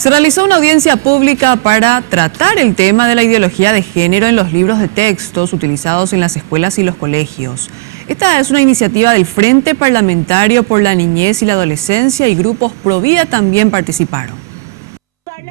Se realizó una audiencia pública para tratar el tema de la ideología de género en los libros de textos utilizados en las escuelas y los colegios. Esta es una iniciativa del Frente Parlamentario por la Niñez y la Adolescencia y grupos Provida también participaron.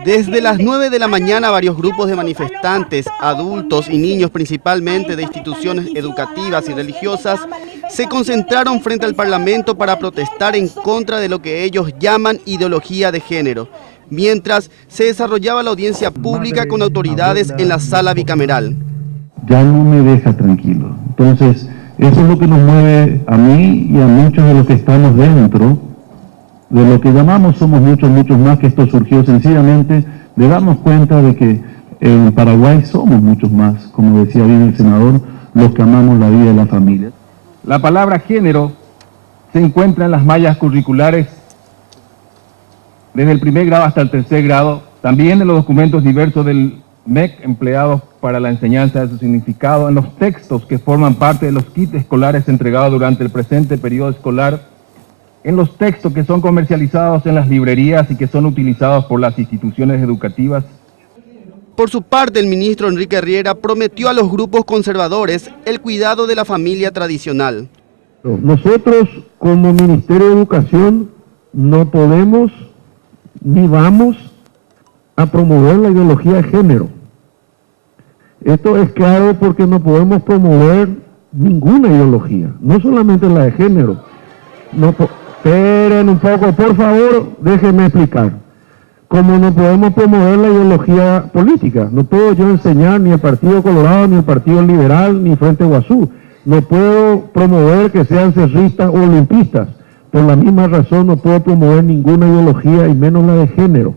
Desde las 9 de la mañana varios grupos de manifestantes, adultos y niños principalmente de instituciones educativas y religiosas, se concentraron frente al Parlamento para protestar en contra de lo que ellos llaman ideología de género, mientras se desarrollaba la audiencia pública con autoridades en la sala bicameral. Ya no me deja tranquilo. Entonces, eso es lo que nos mueve a mí y a muchos de los que estamos dentro de lo que llamamos Somos Muchos Más, que esto surgió sencillamente de darnos cuenta de que en Paraguay somos muchos más, como decía bien el senador, los que amamos la vida y la familia. La palabra género se encuentra en las mallas curriculares desde el primer grado hasta el tercer grado, también en los documentos diversos del MEC empleados para la enseñanza de su significado, en los textos que forman parte de los kits escolares entregados durante el presente periodo escolar, en los textos que son comercializados en las librerías y que son utilizados por las instituciones educativas. Por su parte, el ministro Enrique Riera prometió a los grupos conservadores el cuidado de la familia tradicional. Nosotros, como Ministerio de Educación, no podemos ni vamos a promover la ideología de género. Esto es claro porque no podemos promover ninguna ideología, no solamente la de género. Esperen un poco, por favor, déjenme explicar. Como no podemos promover la ideología política, no puedo yo enseñar ni el Partido Colorado, ni el Partido Liberal, ni Frente Guazú. No puedo promover que sean cerristas o olimpistas. Por la misma razón no puedo promover ninguna ideología y menos la de género.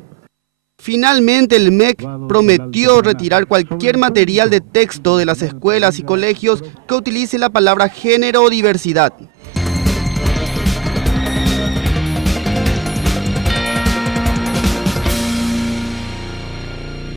Finalmente el MEC prometió retirar cualquier material de texto de las escuelas y colegios que utilice la palabra género o diversidad.